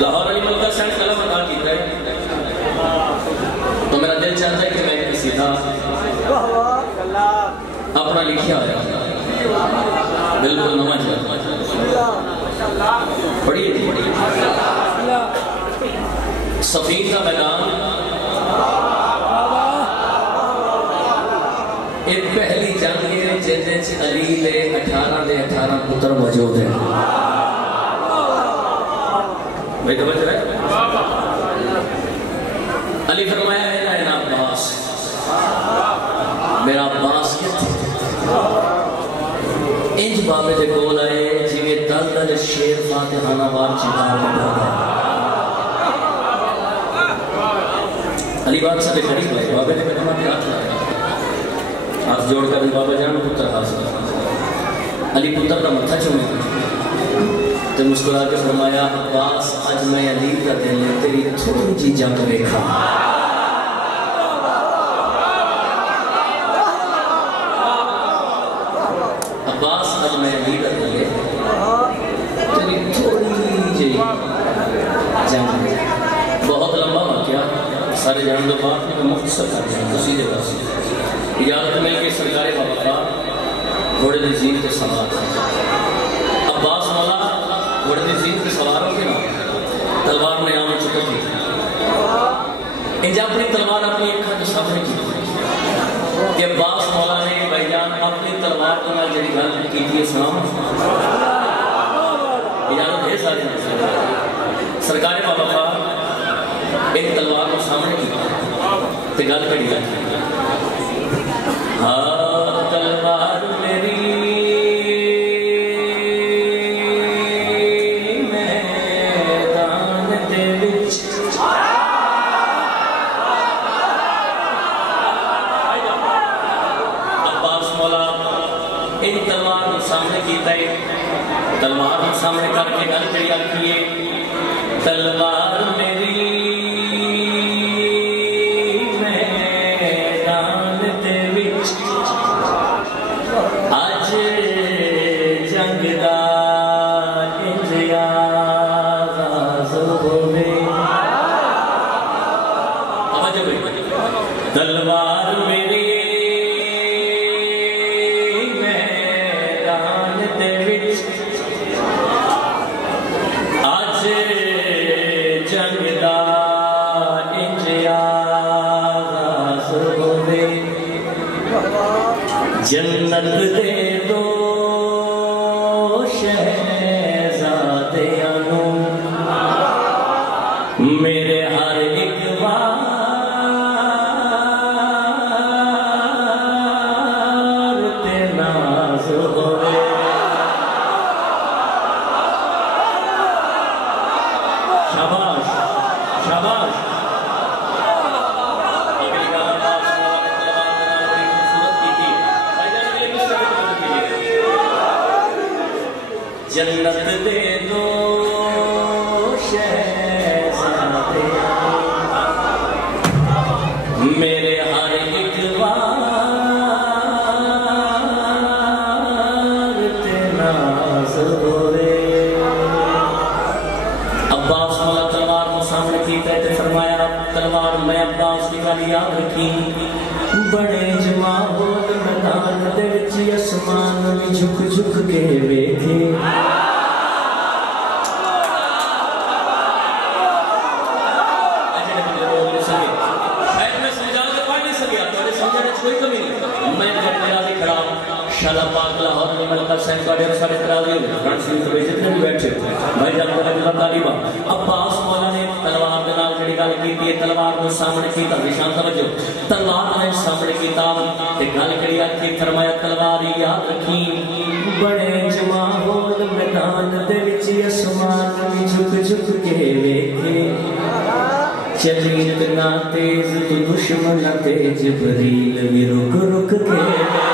لاہور علی ملکہ حسین قلم عطا کیتا ہے تو میرا دل چاہتا ہے کہ میں کسی تھا اپنا لکھیا ہوا بالکل نواں چاہتا پڑھیے صفین کا میدان ایک پہلی جنگ ہے جیسے علی دے 18 پتر موجود ہیں بھائی تو بچ رہے علی فرمایا ہے نا عباس میرا عباس کتنے انج بابے دے کول آئے جویں دل شیر فاتحانہ وار چکار بڑھا ہے علی بات سے قریب ہے بابے نے کہا کہ ہاتھ لگا ہاتھ جوڑ کر بابا جان پتر حاصل علی پتر کا متھا چومے تو مسکرا کے فرمایا عباس آج میں علی کا دل ہے تیری تھوڑی جی جنگ دیکھا عباس آج میں علی کا دل ہے تیری تھوڑی جی جنگ بہت لمبا واقعہ سارے جان دو بات میں مختصر کر دیا اسی جگہ سے اجازت مل کے سرکار بابا گھوڑے دی زین کے سوار عباس مولا گھوڑے دی زین کے سواروں کے نام تلوار نے آمن چکے تھی انجا اپنی تلوار اپنی ایک خط سامنے کی کہ عباس مولا نے بھائی جان اپنی تلوار کو نہ جڑی گل کی تھی اسلام اجازت ہے سارے سرکار بابا ایک تلوار کو سامنے کی تے گل کڑی گل ہاں تلوار میری میدان دے وچ عباس مولا ان تلوار کو سامنے کیتا ہے تلوار کو سامنے کر کے گل کڑی آکھیے تلوار میری تلوار میری میدان دے وچ آج جنگ دا انج آغاز ہووے جنت دے دو شہزادیاں نوں میرے ہر ایک جنت دے دو شہزادیاں میرے ہر ایک وار تے ناز ہوئے عباس مولا تلوار کو سامنے کیتا ہے تے فرمایا تلوار میں عباس کی گل یاد رکھی بڑے جمع ہو میدان دے وچ اسمان وچ جھک جھک کے ویکھے شالا پاک لاہور میں ملکہ حسین کا ڈیر سارے تراضی ہوئے فرنٹ سیلز پہ جتنے بھی بیٹھے بھائی جان کو اللہ تعالیٰ عباس مولا نے تلوار دنال جڑی گل کی تھی تلوار کو سامنے کی تا نشان توجہ تلوار نے سامنے کی تا تے گل کری آکھی فرمایا تلوار یاد رکھی بڑے جمع ہو میدان دے وچ اسمان وچ جھک جھک کے ویکھے چلی اتنا تیز تو دشمن تے جبریل بھی رک رک کے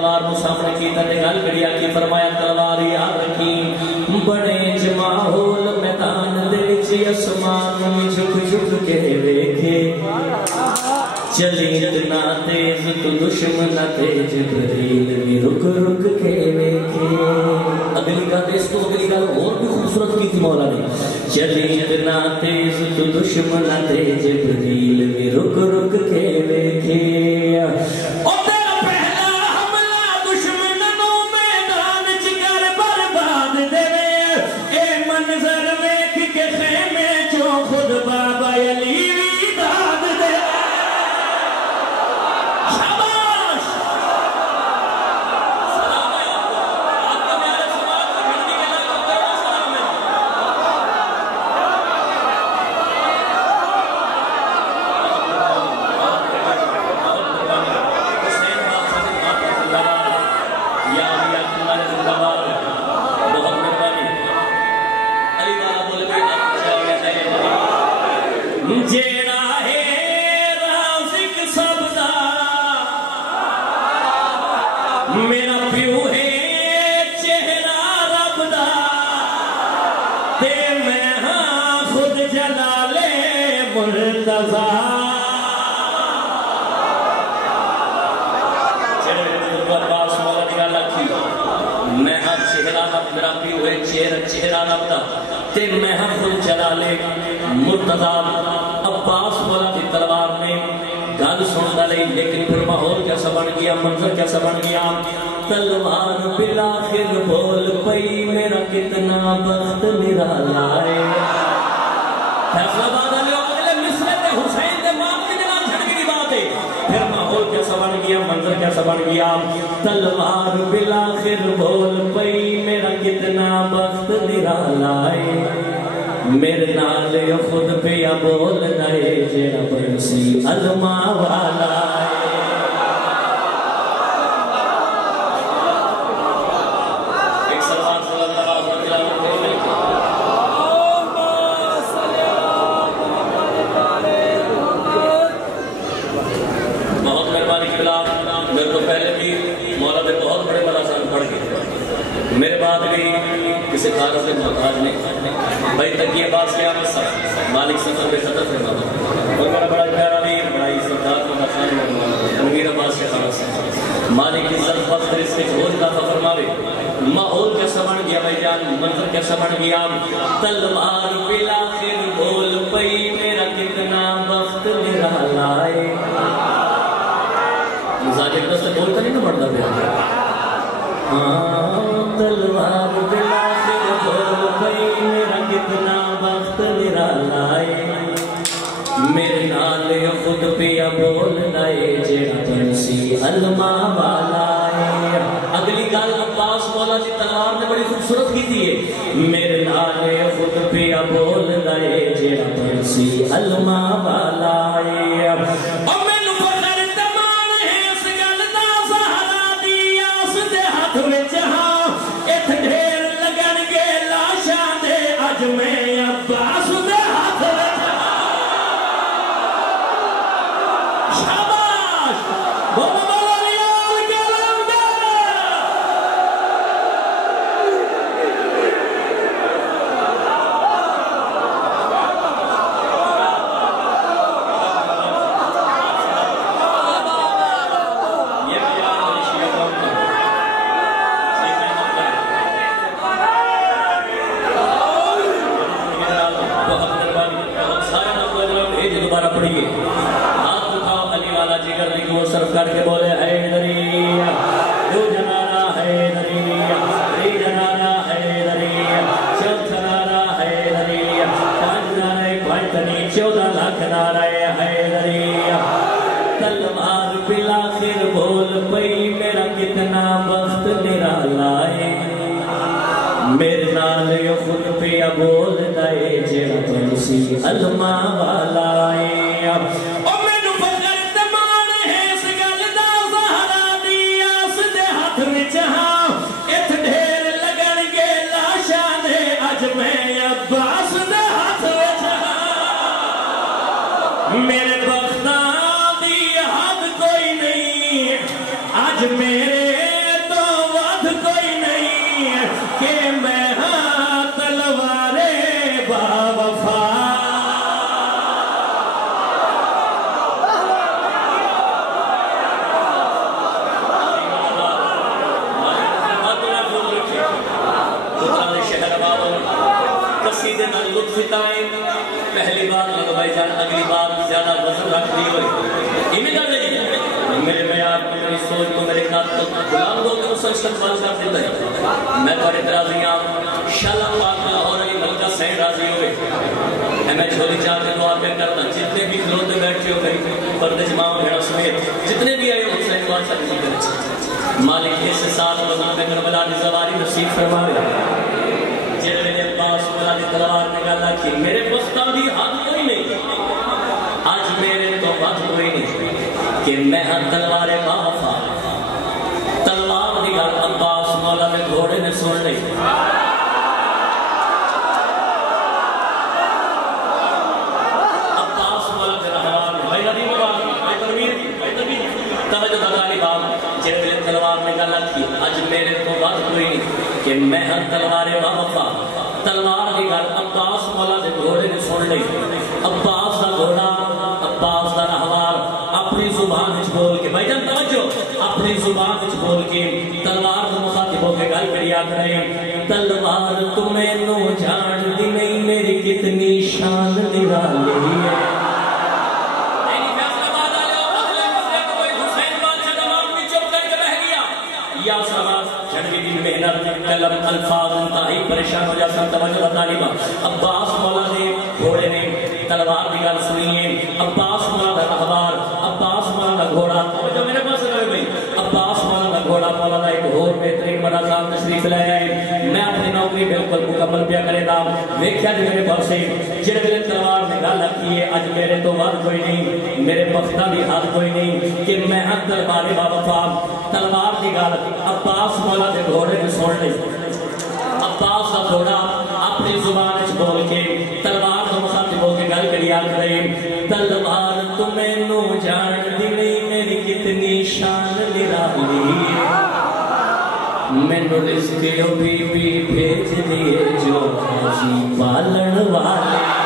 تلوار کو سامنے کی تے گل کڑیا کی فرمایا تلوار یاد رکھی بڑے جماحول میدان دے وچ اسمان میں جھک جھک کے ویکھے چلی اتنا تیز تو دشمن تے جبریل بھی رک رک کے ویکھے اگلی گل اس کو اگلی گل اور بھی خوبصورت کی تھی مولا نے چلی اتنا تیز تو دشمن تے جبریل بھی رک رک کے ویکھے چہرہ ربتا تے میں خود جلالے مرتضی عباس مولا کی تلوار میں گل سنتا لئی لیکن پھر ماحول کیسا بن گیا منظر کیسا بن گیا تلوار بالآخر بول پئی میرا کتنا بخت نرالا ہے فیصلہ باد علی اگلے مصرے تے حسین دے ماں کی جنان چھڑکی دی بات ہے پھر ماحول کیسا بن گیا منظر کیسا بن گیا تلوار بالآخر بول پئی میرا کتنا بخت نرالا ہے میرے نال خود پیا بول دے جیڑا برسی علمہ والا ہے ایک سلوات صلی اللہ علیہ وسلم بہت مہربانی کی بلا میرے کو پہلے بھی مولا پہ بہت بڑے مراسان پڑھ گئے میرے بعد بھی کسی خارج سے محتاج نہیں بھائی تقیہ باز کیا مسا مالک سفر بے خطر فرما دو اور میرا بڑا پیارا بھی بڑائی سردار کو نخان تنویر عباس کے خارج سے مالک کی ظرف وقت اس کے بھوج کا فرماوے ماحول کیسا بن گیا بھائی جان منظر کیسا بن گیا تلوار بالآخر بول پئی میرا کتنا بخت نرالا ہے مزاج ایک دست بولتا نہیں نا مردا پہ تلوار بالآخر بول پئی میرا کتنا بخت نرالا ہے میرے نال خود پیا بول دے جیڑا برسی علمہ والا ہے اگلی گل عباس مولا کی تلوار نے بڑی خوبصورت کی تھی میرے نال خود پیا بول دے جیڑا برسی علمہ والا ہے کر کے بولے حیدری دو جنارا حیدری تری جنارا حیدری چوتھ نارا حیدری پانچ نارے پانچنی 14 لاکھ نارے حیدری تلوار بالآخر بول پئی میرا کتنا بخت نرالا ہے میرے نال خود پیا بول دے جیڑا برسی علمہ والا ہے میرے بختاں دی حد کوئی نہیں آج میرے جتائیں پہلی بات لگو بھائی جان اگلی بات زیادہ وزن رکھ دی ہوئی یہ کر لگی میرے معیار کو میری سوچ کو میرے قد کو غلام دو کہ اسے استقبال کر دیتا ہے میں تھوڑے درازیاں شالا پاک لاہور علی ملکہ سین راضی ہوئے میں جھولی چاہ کے دعا کر کرتا جتنے بھی کھلوتے بیٹھے ہو گئی پردے جمام بھیڑا سمیت جتنے بھی آئے ان سے دعا چاہ کرتے مالک اس ساتھ وزن میں کربلا دی زواری نصیب فرمائے جنہوں نے عباس مولا دی تلوار نے گالا کی میرے پستہ بھی حد کوئی نہیں آج میرے تو بات کوئی نہیں کہ میں ہاں تلوار وفا تلوار دی گال عباس مولا نے گھوڑے نے سن لی عباس مولا کے رہوان بھائی ندی مراد بھائی ترمیر توجہ دالی باب جنہوں نے تلوار نے گالا کی آج میرے تو بات کوئی نہیں کہ میں ہاں تلوار وفا تلوار دی گال عباس مولا دے گھوڑے نے سن لی عباس دا گھوڑا عباس دا رہوار اپنی زبان وچ بول کے بھائی جان توجہ اپنی زبان وچ بول کے تلوار کو مخاطب ہو کے گل کری آ کرے تلوار تمہیں نو جان دی نہیں میری کتنی شان نرالی ہے کلم الفاظ انتہائی پریشان ہو جاتا توجہ طالبہ عباس مولا نے گھوڑے نے تلوار کی گل سنیے عباس مولا کا رہبار عباس مولا کا گھوڑا توجہ میرے پاس رہے بھائی عباس مولا کا گھوڑا مولا کا ایک اور بہترین بڑا صاحب تشریف لے گئے میں اپنی نوکری بالکل مکمل پیا کرے گا دیکھا جی میرے پاس جڑے میرے تلوار نے گل رکھی ہے اج میرے تو بعد کوئی نہیں میرے پختہ بھی حد کوئی نہیں کہ میں ہر دربار باوفا تلوار کی گل عباس مولا کے گھوڑے نے سن لی عباس کا گھوڑا اپنی زبان وچ بول کے تلوار کو مخاطب ہو کے گل کری آ کرے تلوار تمہیں نو جان دی نہیں میری کتنی شان نرالی میں نو رزق بی بی بھیج دیے جو خاصی پالن والے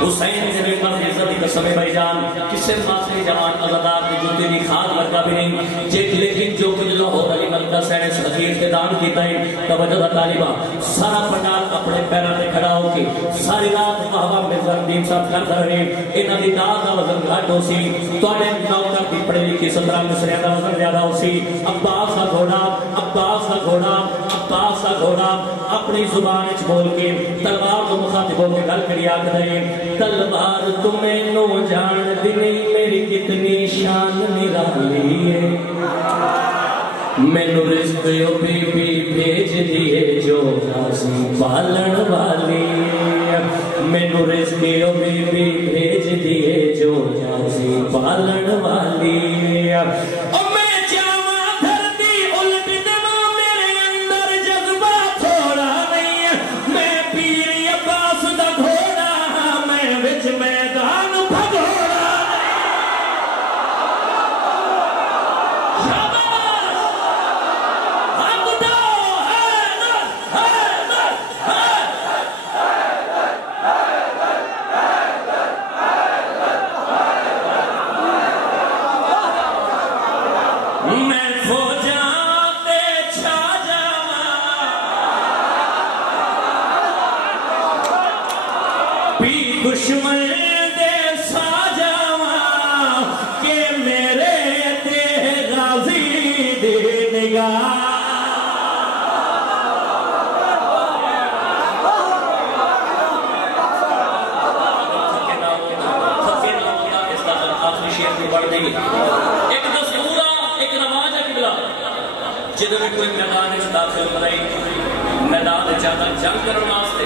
حسین سے ایک بار عزت کی قسم بھائی جان کسے ماسری جوان ازادار کی جوتی بھی کھاد لگا بھی نہیں جیت لیکن جو کچھ لاہور علی ملکہ سین صغیر کے دان کیتا ہے توجہ طالبہ سارا پنڈال اپنے پیروں پہ کھڑا ہو کے ساری رات محبا مرزا ندیم صاحب کرتا رہے انہاں دی داد دا وزن گھٹ ہو سی تواڈے نوکر دی پڑھی لکھی 17 مصریاں دا وزن زیادہ ہو سی عباس کا گھوڑا عباس کا گھوڑا عباس کا گھوڑا اپنی زبان وچ بول کے تلوار کو مخاطب ہو کے گل کری آ کرے تلوار تمہیں نو جان دی نہیں میری کتنی شان نرالی ہے میں نو رزق بی بی بھیج دیے جو خاصی پالن والی میں نو رزق بی بی بھیج دیے جو خاصی پالن والی دشمن دے ساجاواں کہ میرے تے غازی دے نگاہ ایک دستور ایک رواج ہے قبلہ جدوں بھی کوئی میدان وچ داخل کرے میدان جانا جنگ کرنے واسطے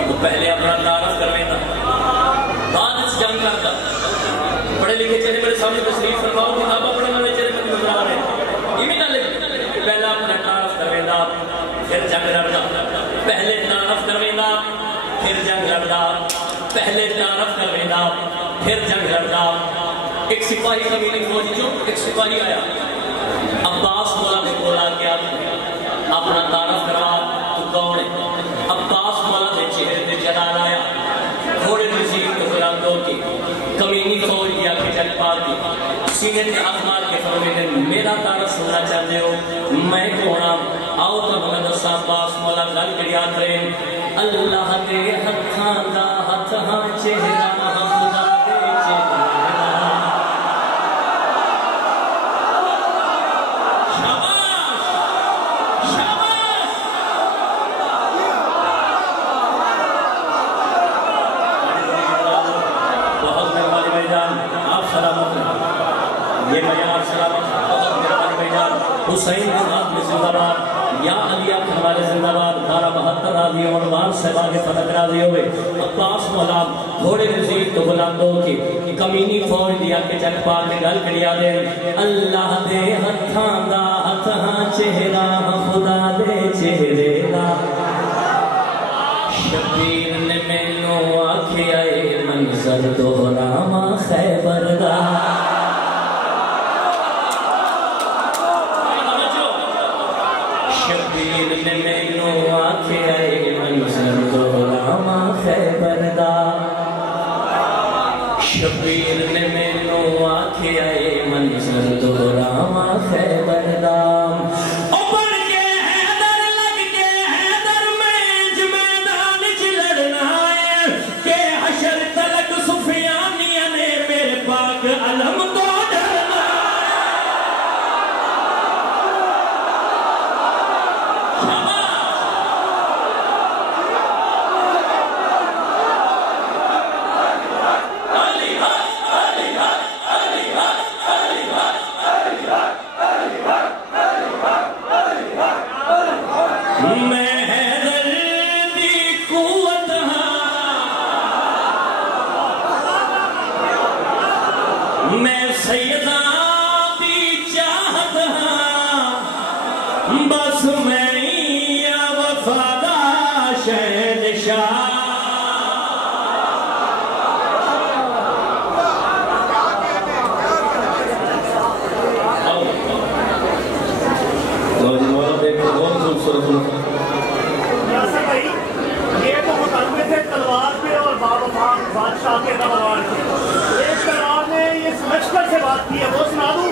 وہ پہلے اپنا تعارف کرویندا بعد جنگ کرتا پڑھے لکھے چہرے میرے سامنے تشریف فرماؤ کتاباں پڑھنے والے چہرے میرے نظر آ رہے ہیں یہ گل پہلا اپنا تعارف کرویندا پھر جنگ لڑدا پہلے تعارف کرویندا پھر جنگ لڑدا پہلے تعارف کرویندا پھر جنگ لڑدا ایک سپاہی کمیونی فوجی جو ایک سپاہی آیا عباس مولا نے بولا کیا اپنا تعارف کروا تو کون ہے عباس مولا نے چہرے پہ جلال آیا گھوڑے نزیب کو بلندوں کی کمینی فوج یا کہ جل پار کی سینے کے اخمار کے فرمینے میرا تعارف سننا چاہتے ہو میں کونا آؤ تو ہمیں دسا عباس مولا گل گڑیا کریں اللہ دے ہتھاں دا ہتھاں چہرہ خدا دے چہرہ یہ بیان سلامت بہت مہربانی بیان حسین بن عبد زندہ باد یا علی اکبر ہمارے زندہ باد 1272 راضی عنوان صاحب کے فتح راضی ہوئے عباس مولا گھوڑے نزید تو بلندوں کی کمینی فوج دیا کے جگ پار کے گل کریا دے اللہ دے ہتھاں دا ہتھاں چہرہ خدا دے چہرے دا شبیر نے مینوں آکھیا اے منظر دہراواں خیبر دا شبیر نے مینوں آکھیا اے منظر دہراواں خیبر دا شبیر نے مینوں آکھیا اے منظر دہراواں خیبر دا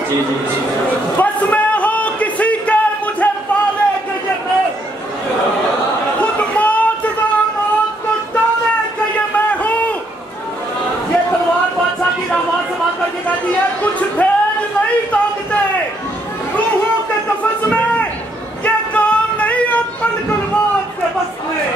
بس میں ہوں کسی کے مجھے پالے کہ یہ میں خود موت موت کو ڈالے کہ یہ میں ہوں یہ تلوار بادشاہ کی رحمان سے بات کر کے کہتی ہے کچھ بھیج نہیں تاکتے روحوں کے قفس میں یہ کام نہیں ہے پل کر موت کے بس میں